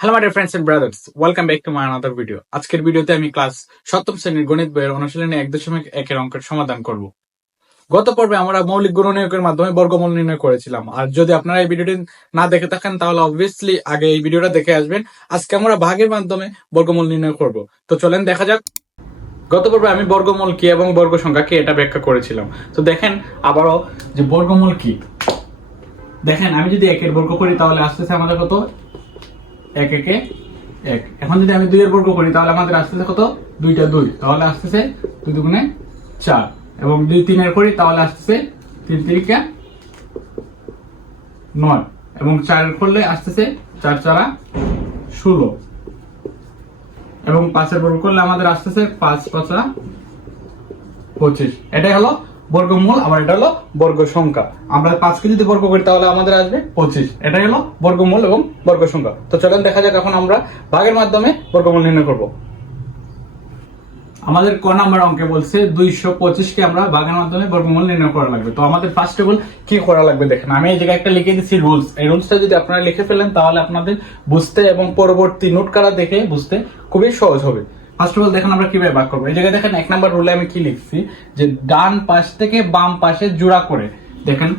Hello my friends and brothers welcome back to my another video আজকের ভিডিওতে আমি class সপ্তম শ্রেণির গণিত বইয়ের অনুশীলনে এক দশমিক একের অঙ্কের সমাধান করব। গত পর্বে আমরা মৌলিক গুণনীয়কের মাধ্যমে বর্গমূল নির্ণয় করেছিলাম। আর যদি আপনারা এই ভিডিওটি না দেখে থাকেন, তাহলে অবভিয়াসলি আগে এই ভিডিওটা দেখে আসবেন। আজকে আমরা ভাগের মাধ্যমে বর্গমূল নির্ণয় করব। তো চলেন দেখা যাক। গত পর্বে আমি বর্গমূল কি এবং বর্গ সংখ্যা কি এটা ব্যাখ্যা করেছিলাম। তো দেখেন আবারও যে বর্গমূল কি। দেখেন, আমি যদি একের বর্গ করি, তাহলে আসতেছে আমাদের কত? এক, একে, এক এখন যদি আমি দুইয়ের বর্গ করি, তাহলে আমাদের আসতেছে কত? দুইটা দুই। তাহলে আসতেছে দুই দুগুণে চার। এবং দুই তিনের করি, তাহলে আসতেছে তিন তিরিকা নয়। এবং চার করলে আসতেছে চার চারা ষোলো। এবং পাঁচের বর্গ করলে আমাদের আসতেছে পাঁচ, পাঁচা পঁচিশ। এটাই হলো বর্গমূল, আবার এটা হলো বর্গ সংখ্যা আমরা পাঁচকে যদি বর্গ করি, তাহলে আমাদের আসবে পঁচিশ। এটাই হলো বর্গমূল এবং বর্গ সংখ্যা তো চলেন, দেখা যাক এখন আমরা ভাগের মাধ্যমে বর্গমূল নির্ণয় করব। আমাদের ক নাম্বার অঙ্কে বলছে দুইশো পঁচিশকে আমরা ভাগের মাধ্যমে বর্গমূল নির্ণয় করা লাগবে। তো আমাদের ফার্স্ট অল কি করা লাগবে দেখেন, আমি এই জায়গায় একটা লিখে দিচ্ছি রুলস এই রুলসটা যদি আপনারা লিখে ফেলেন, তাহলে আপনাদের বুঝতে এবং পরবর্তী নোট করা দেখে বুঝতে খুবই সহজ হবে। ফার্স্ট অফ অল দেখেন আমরা কীভাবে ভাগ করব। এই জায়গায় দেখেন এক নাম্বার রুলে আমি কি লিখছি? যে ডান পাশ থেকে বাম পাশে জোড়া করে। দেখেন,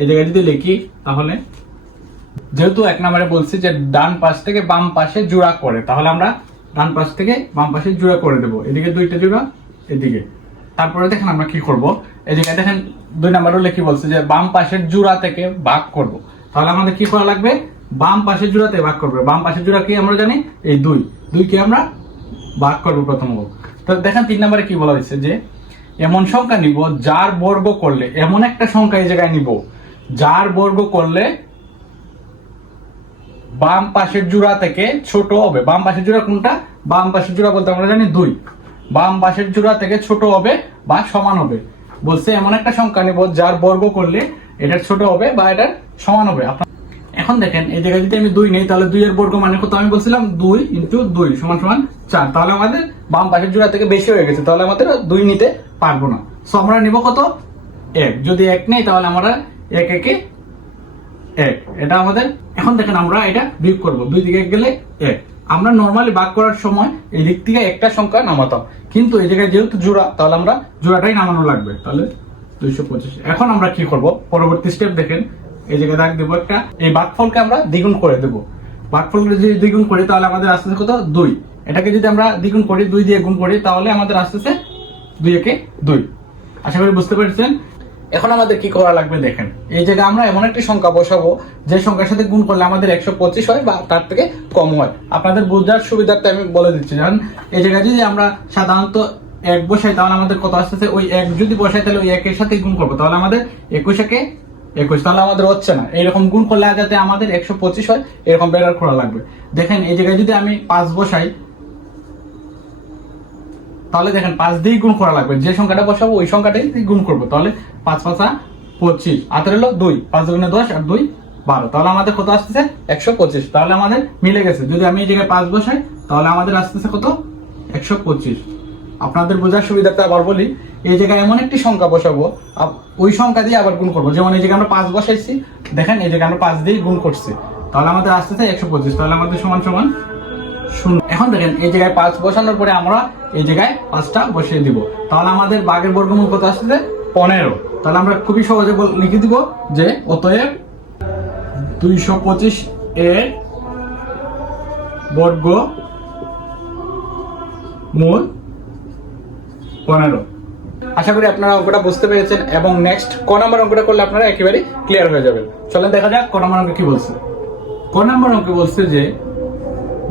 এই জায়গায় যদি লিখি, তাহলে যেহেতু এক নম্বরে বলছি যে ডান পাশ থেকে বাম পাশে জোড়া করে, তাহলে আমরা ডান পাশ থেকে বাম পাশে জোড়া করে দেবো। এদিকে দুইটা জোড়া, এদিকে। তারপরে দেখেন আমরা কি করব? এদিকে দেখেন দুই নম্বরও লিখি বলছে যে বাম পাশের জোড়া থেকে ভাগ করব। তাহলে আমাদের কি করা লাগবে? বাম পাশের জোড়াতে ভাগ করবে। বাম পাশের জোড়া কি আমরা জানি? এই দুই। দুইকে আমরা ভাগ করব প্রথম তো দেখেন তিন নম্বরে কি বলা হয়েছে যে, এমন সংখ্যা নিব, যার বর্গ করলে, এমন একটা সংখ্যা এই জায়গায় নিব, যার বর্গ করলে বাম পাশের জোড়া থেকে ছোট হবে। বাম পাশের জোড়া কোনটা? বাম পাশের জোড়া বলতে আমরা জানি দুই। বাম পাশের জোড়া থেকে ছোট হবে বা সমান হবে। বলছে এমন একটা সংখ্যা নিব, যার বর্গ করলে এটার ছোট হবে বা এটার সমান হবে। এখন দেখেন, এই জায়গায় যদি আমি দুই নেই, তাহলে দুইয়ের বর্গ মানে কত? আমি বলছিলাম দুই ইন্টু দুই সমান সমান চার। তাহলে আমাদের বাম পাশের জোড়া থেকে বেশি হয়ে গেছে, তাহলে আমাদের দুই নিতে পারব না। সো আমরা নিব কত? এক। যদি এক নেই, তাহলে আমরা এক, একে এক। এটা আমাদের এখন দেখেন আমরা এটা বিয়োগ করব। দুই দিকে গেলে এক। আমরা নর্মালি ভাগ করার সময় এই দিক থেকে একটা সংখ্যা নামাতাম। কিন্তু এই জায়গায় যেহেতু জোড়া, তাহলে আমরা জোড়াটাই নামানো লাগবে। তাহলে দুইশো পঁচিশ। এখন আমরা কি করব? পরবর্তী স্টেপ দেখেন। এই জায়গায় দেবো একটা। এই ভাগফলকে আমরা দ্বিগুণ করে দেবো। ভাগফলকে যদি দ্বিগুণ করি, তাহলে আমাদের আস্তে আস্তে কত? দুই। এটাকে যদি আমরা দ্বিগুণ করি, দুই দিয়ে গুণ করি, তাহলে আমাদের আসতেছে দুই একে দুই। আশা করি বুঝতে পেরেছেন? এখন আমাদের কি করা লাগবে দেখেন। এই জায়গায় আমরা এমন একটি সংখ্যা বসাবো, যে সংখ্যার সাথে গুণ করলে আমাদের একশো পঁচিশ হয় বা তার থেকে কম হয়। আপনাদের বোঝার সুবিধার্থে আমি বলে দিচ্ছি জানেন এই জায়গায় যদি আমরা সাধারণত এক বসাই, তাহলে আমাদের কত আসতেছে ওই এক যদি বসাই, তাহলে ওই একের সাথে গুণ করব। তাহলে আমাদের একুশ একে একুশ। তাহলে আমাদের হচ্ছে না। এরকম গুণ করলে যাতে আমাদের একশো পঁচিশ হয়, এরকম বেড়ার করা লাগবে। দেখেন, এই জায়গায় যদি আমি পাঁচ বসাই, তাহলে দেখেন, পাঁচ দিয়ে গুণ করা লাগবে। যে সংখ্যাটা বসাবো, ওই সংখ্যাটাই গুণ করব। তাহলে পাঁচ পাঁচা পঁচিশ। হাতের হলো দুই, পাঁচ দুগুণে দশ আর দুই, বারো। তাহলে আমাদের কত আসতেছে? একশো পঁচিশ। তাহলে আমাদের মিলে গেছে। যদি আমি এই জায়গায় পাঁচ বসাই, তাহলে আমাদের আসতেছে কত? একশো পঁচিশ। আপনাদের বোঝার সুবিধাটা আবার বলি, এই জায়গায় এমন একটি সংখ্যা বসাবো ওই সংখ্যা দিয়ে আবার গুণ করব। যেমন এই জায়গায় আমরা পাঁচ বসাইছি, দেখেন এই জায়গায় আমরা পাঁচ দিয়ে গুণ করছি। তাহলে আমাদের আসতেছে একশো পঁচিশ, তাহলে আমাদের সমান সমান শূন্য। এখন দেখেন, এই জায়গায় পাঁচ বসানোর পরে আমরা এই জায়গায় পাঁচটা বসিয়ে দিব। তাহলে আমাদের বাঘের বর্গমূল কত আসছে? পনেরো। তাহলে আমরা খুবই সহজে লিখে দিব যে অতএব দুইশো পঁচিশ এর বর্গ মূল পনেরো। আশা করি আপনারা অঙ্কটা বুঝতে পেরেছেন এবং নেক্সট ক নম্বর অঙ্কটা করলে আপনারা একেবারে ক্লিয়ার হয়ে যাবেন। চলেন দেখা যাক ক নম্বর অঙ্ক কি বলছে। ক নম্বর অঙ্কে বলছে যে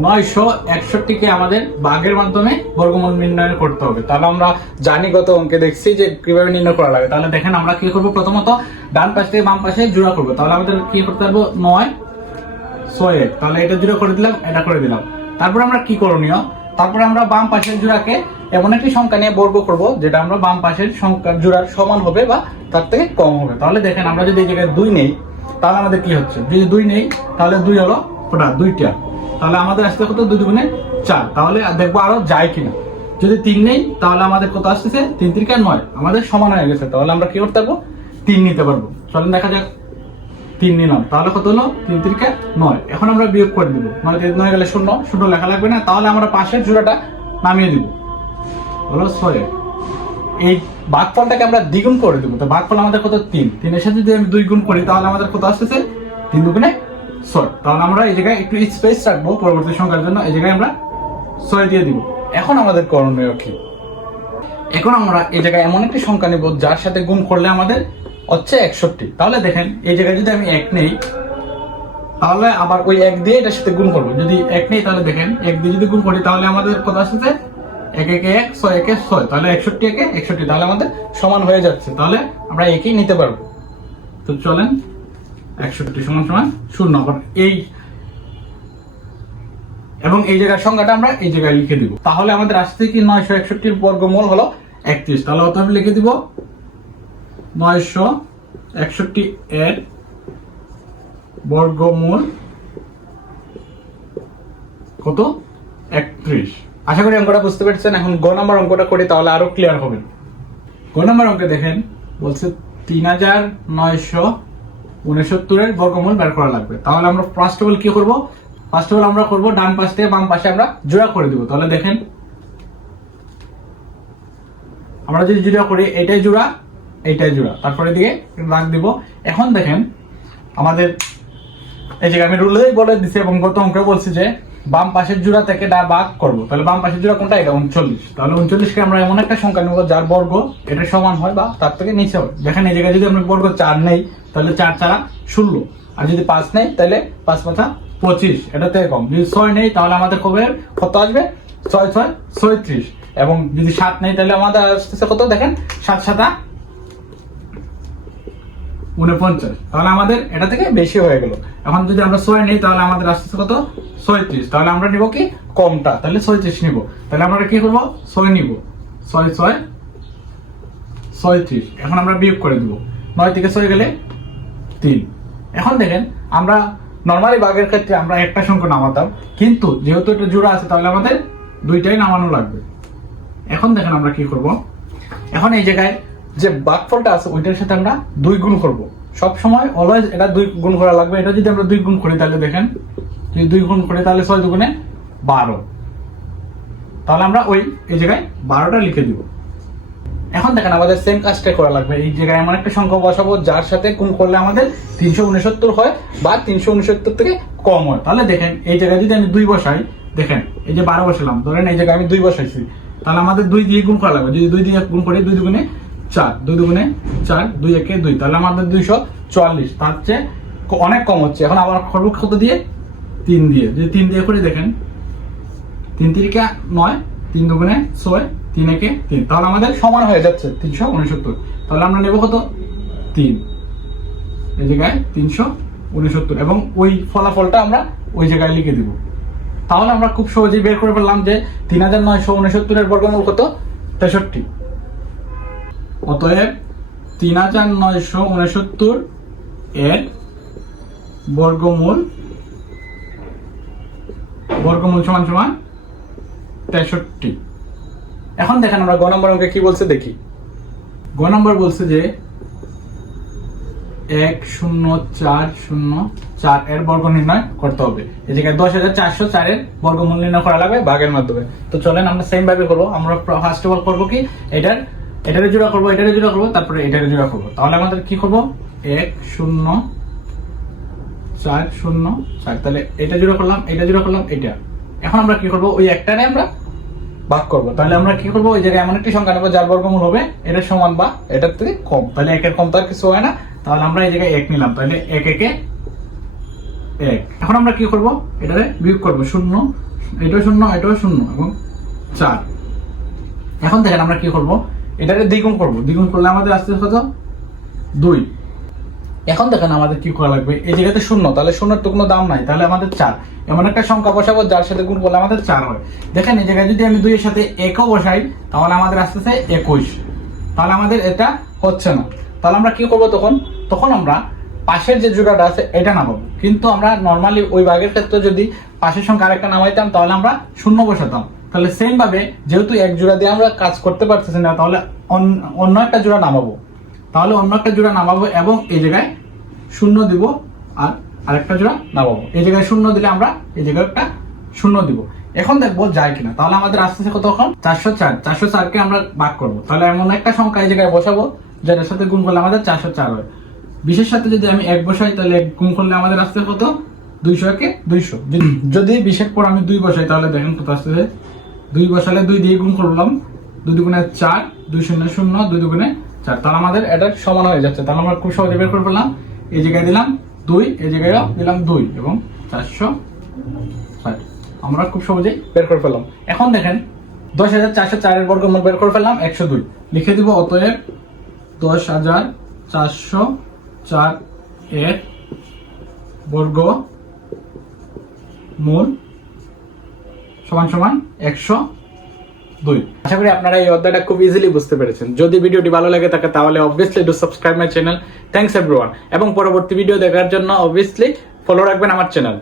নয়শো একষট্টিকে আমাদের বাঘের মাধ্যমে বর্গমূল নির্ণয় করতে হবে। তাহলে আমরা জানি গত অঙ্কে দেখছি যে কীভাবে নির্ণয় করা লাগে। তাহলে দেখেন আমরা কি করব? প্রথমত ডান পাশ থেকে বাম পাশে জোড়া করব। তাহলে আমাদের কি করতে পারব? নয়, ছয় এক। তাহলে এটা জোড়া করে দিলাম, এটা করে দিলাম। তারপর আমরা কি করণীয়? তারপরে আমরা বাম পাশের জোড়াকে এমন একটি সংখ্যা নিয়ে বর্গ করব, যেটা আমরা বাম পাশের সংখ্যা জোড়ার সমান হবে বা তার থেকে কম হবে। তাহলে দেখেন, আমরা যদি এই জায়গায় দুই নেই, তাহলে আমাদের কি হচ্ছে? যদি দুই নেই, তাহলে দুই হলো ওটা দুইটা। তাহলে আমাদের আসতে কত? দুই দুগুণে চার। তাহলে দেখব আরও যায় কিনা। যদি তিন নেই, তাহলে আমাদের কত আসতেছে? তিন তিরিকা নয়। আমাদের সমান হয়ে গেছে। তাহলে আমরা কি করতে পারব? তিন নিতে পারব। চলেন দেখা যাক। তিন নিলাম। তাহলে কত হলো? তিন তিরিকে নয়। এখন আমরা বিয়োগ করে দিব। মানে তিন নয় গেলে শূন্য। শূন্য লেখা লাগবে না। তাহলে আমরা পাশের জোড়াটা নামিয়ে দিব। হলো ছয় এই ভাগফলটাকে আমরা দ্বিগুণ করে দেবো। তো ভাগফল আমাদের কত? তিন। তিনের সাথে যদি আমি দুই গুণ করি, তাহলে আমাদের কত আসতেছে? তিন দুগুণে ছয়। তাহলে আমরা এই জায়গায় একটু স্পেস রাখব পরবর্তী সংখ্যার জন্য। এই জায়গায় আমরা ছয় দিয়ে দিব। এখন আমাদের করণীয় কি? এখন আমরা এই জায়গায় এমন একটি সংখ্যা নিব, যার সাথে গুণ করলে আমাদের হচ্ছে একষট্টি। তাহলে দেখেন, এই জায়গায় যদি আমি এক নেই, তাহলে আবার ওই এক দিয়ে এটার সাথে গুণ করব। যদি এক নেই, তাহলে দেখেন, এক দিয়ে যদি গুণ করি, তাহলে আমাদের কত আসছে? এক, একে, এক, ছয়, একে ছয়। তাহলে একষট্টি, একে একষট্টি, তাহলে আমাদের সমান হয়ে যাচ্ছে। তাহলে আমরা একই নিতে পারব। তো চলেন, একষট্টি সমান সমান শূন্য। এই এবং এই জায়গার সংখ্যাটা আমরা এই জায়গায় লিখে দিব। তাহলে আমাদের আসছে কি নয়শো একষট্টির বর্গমূল হলো একত্রিশ। তাহলে অত আমি লিখে দিব নয়শো একষট্টি এর বর্গমূল কত? একত্রিশ। আশা করি অঙ্কটা বুঝতে পেরেছেন। এখন গ নম্বর অঙ্কটা করি তাহলে আরও ক্লিয়ার হবে। গ নম্বর অঙ্কে দেখেন বলছে তিন হাজার নয়শো উনসত্তরের বর্গমূল বের করা লাগবে। তাহলে আমরা ফার্স্ট অফ অল কি করব? ফার্স্ট অফ অল আমরা করব ডান পাশ থেকে বাম পাশে আমরা জোড়া করে দিব। তাহলে দেখেন আমরা যদি জোড়া করি এটাই জোড়া এইটাই জোড়া। তারপরে দিকে রাখ দিব। এখন দেখেন, আমাদের এই জায়গায় আমি রুলেই বলে দিছি এবং গত অঙ্কে বলছি যে বাম পাশের জোড়া থেকে ডা বাঘ করব। তাহলে বাম পাশের জোড়া কোনটা? এটা উনচল্লিশ। তাহলে উনচল্লিশকে আমরা এমন একটা সংখ্যা নেব যার বর্গ এটা সমান হয় বা তার থেকে নিচে হয়। দেখেন এই জায়গায় যদি আমরা বর্গ চার নেই, তাহলে চার চারা ষোলো। আর যদি পাঁচ নেই, তাহলে পাঁচ পাঁচা পঁচিশ। এটা থেকে কম। যদি ছয় নেই, তাহলে আমাদের কবে? কত আসবে? ছয় ছয়, ছয়ত্রিশ। এবং যদি সাত নেই, তাহলে আমাদের আসতেছে কত? দেখেন, সাত, সাতা উনপঞ্চাশ তাহলে আমাদের এটা থেকে বেশি হয়ে গেল। এখন যদি আমরা ছয় নিই, তাহলে আমাদের আসতেছে কত? ছয়ত্রিশ। তাহলে আমরা নিব কি? কমটা। তাহলে ছয়ত্রিশ নিব। তাহলে আমরা কি করব? ছয় নিব। ছয় ছয়, ছয়ত্রিশ। এখন আমরা বিয়োগ করে দিব। নয় থেকে ছয় গেলে তিন। এখন দেখেন, আমরা নর্মালি বাঘের ক্ষেত্রে আমরা একটা সংখ্যা নামাতাম, কিন্তু যেহেতু এটা জোড়া আছে, তাহলে আমাদের দুইটাই নামানো লাগবে। এখন দেখেন আমরা কি করব? এখন এই জায়গায় যে বাঘফলটা আছে, ওইটার সাথে আমরা দুই গুণ করব। সব সময় অলওয়েজ এটা দুই গুণ করা লাগবে। এটা যদি আমরা দুই গুণ করি, তাহলে দেখেন, যদি দুই গুণ করি, তাহলে ছয় দুগুণে বারো। তাহলে আমরা ওই, এই জায়গায় বারোটা লিখে দিব। এখন দেখেন আমাদের সেম কাজটা করা লাগবে। এই জায়গায় এমন একটা সংখ্যা বসাবো, যার সাথে গুণ করলে আমাদের তিনশো উনসত্তর হয় বা তিনশো উনসত্তর থেকে কম হয়। তাহলে দেখেন, এই জায়গায় যদি আমি দুই বসাই, দেখেন, এই যে বারো বসালাম, ধরেন এই জায়গায় আমি দুই বসাইছি। তাহলে আমাদের দুই দিয়ে গুণ করা লাগবে। যদি দুই দিয়ে গুণ করি, দুই দুগুণে চার, দুই দুগুণে চার, দুই একে দুই, তাহলে আমাদের দুইশো চুয়াল্লিশ, তার চেয়ে অনেক কম হচ্ছে। এখন আবার করব কত দিয়ে? তিন দিয়ে। যদি তিন দিয়ে করে, দেখেন, তিন তিরিকা নয়, তিন দুগুণে ছয়, তিন একে তিন, তাহলে আমাদের সমান হয়ে যাচ্ছে তিনশো উনসত্তর। তাহলে আমরা নেব কত? তিন। এই জায়গায় তিনশো উনসত্তর। এবং ওই ফলাফলটা আমরা ওই জায়গায় লিখে দিব। তাহলে আমরা খুব সহজেই বের করে ফেললাম যে তিন হাজার নয়শো উনসত্তরের বর্গমূল কত? তেষট্টি। অতএব তিন হাজার নয়শো উনসত্তর এর বর্গমূল বর্গমূল সমান সমান তেষট্টি। এখন দেখেন আমরা গ নম্বর অঙ্কে কি বলছে দেখি। গ নম্বর বলছে যে এক শূন্য চার শূন্য চার এর বর্গ নির্ণয় করতে হবে। এই জায়গায় দশ হাজার চারশো চারের বর্গমূল নির্ণয় করা লাগবে ভাগের মাধ্যমে। তো চলেন আমরা সেম ভাবে করব। আমরা ফার্স্ট অফ অল করব কি? এটার এটারে জোড়া করব, এটারে জোড়া করব, তারপরে এটারে জোড়া করব। তাহলে আমাদের কি করব? এক শূন্য, চার শূন্য, চার। তাহলে এটা জোড়া করলাম, এটা জোড়া করলাম, এটা। এখন আমরা কি করব? ওই একটারে আমরা ভাগ করব। তাহলে আমরা কি করব? ওই জায়গায় এমন একটি সংখ্যা নেব, যার বর্গমূল হবে এটা সমান বা এটার থেকে কম। তাহলে একের কম তো আর কিছু হয় না। তাহলে আমরা এই জায়গায় এক নিলাম। তাহলে এক, একে এক। এখন আমরা কি করব? এটারে বিয়োগ করব। শূন্য, এটাও শূন্য এটাও শূন্য, এবং চার। এখন দেখেন আমরা কি করব? এটারে দ্বিগুণ করব। দ্বিগুণ করলে আমাদের আসতে কত? দুই। এখন দেখেন আমাদের কি করা লাগবে? এই জায়গাতে শূন্য, তাহলে শূন্যের তো কোনো দাম নাই, তাহলে আমাদের চার। এমন একটা সংখ্যা বসাবো, যার সাথে গুণ করলে আমাদের চার হয়। দেখেন, এই জায়গায় যদি আমি দুইয়ের সাথে একও বসাই, তাহলে আমাদের আসতেছে একুশ। তাহলে আমাদের এটা হচ্ছে না। তাহলে আমরা কি করব তখন? তখন আমরা পাশের যে জোড়াটা আছে, এটা নামাবো। কিন্তু আমরা নর্মালি ওই বাঘের ক্ষেত্রে যদি পাশের সংখ্যা আরেকটা নামাইতাম, তাহলে আমরা শূন্য বসাতাম। তাহলে সেম ভাবে যেহেতু এক জোড়া দিয়ে আমরা কাজ করতে পারতেছি না, তাহলে অন্য- একটা জোড়া নামাবো। তাহলে অন্য একটা জোড়া নামাবো এবং এই জায়গায় শূন্য দিব আর আরেকটা জোড়া নামাবো। এই জায়গায় শূন্য দিলে আমরা এই জায়গায় একটা শূন্য দিব। এখন দেখব যায় কিনা। তাহলে আমাদের আসতেছে কত এখন? চারশো চার। চারশো চারকে আমরা ভাগ করব। তাহলে এমন একটা সংখ্যা এই জায়গায় বসাবো যেটার সাথে গুণ করলে আমাদের চারশো চার হয়। বিশের সাথে যদি আমি এক বসাই, তাহলে গুণ করলে আমাদের আসতে কত? দুইশো একে দুইশো। যদি- বিশের পর আমি দুই বসাই, তাহলে দেখেন কত আসতেছে? দুই বসালে দুই দিয়ে গুণ করলাম। দুই দুগুণে চার, দুই শূন্য শূন্য, দুই দুগুণে চার। তাহলে আমাদের এটা সমান হয়ে যাচ্ছে। তাহলে আমরা খুব সহজে বের করে ফেললাম। এই জায়গায় দিলাম দুই, এই জায়গায় দিলাম দুই এবং চারশো ষাট। আমরা খুব সহজেই বের করে ফেললাম। এখন দেখেন, দশ হাজার চারশো চারের বর্গ বর্গমূল বের করে ফেললাম একশো দুই। লিখে দিব অতএব দশ হাজার চারশো চার এর বর্গ মূল সমান সমান একশো দুই। আশা করি আপনারা এই অধ্যায়টা খুব ইজিলি বুঝতে পেরেছেন। যদি ভিডিওটি ভালো লাগে থাকে, তাহলে obviously do subscribe my channel thanks everyone এবং পরবর্তী ভিডিও দেখার জন্য অবভিয়াসলি ফলো রাখবেন আমার চ্যানেল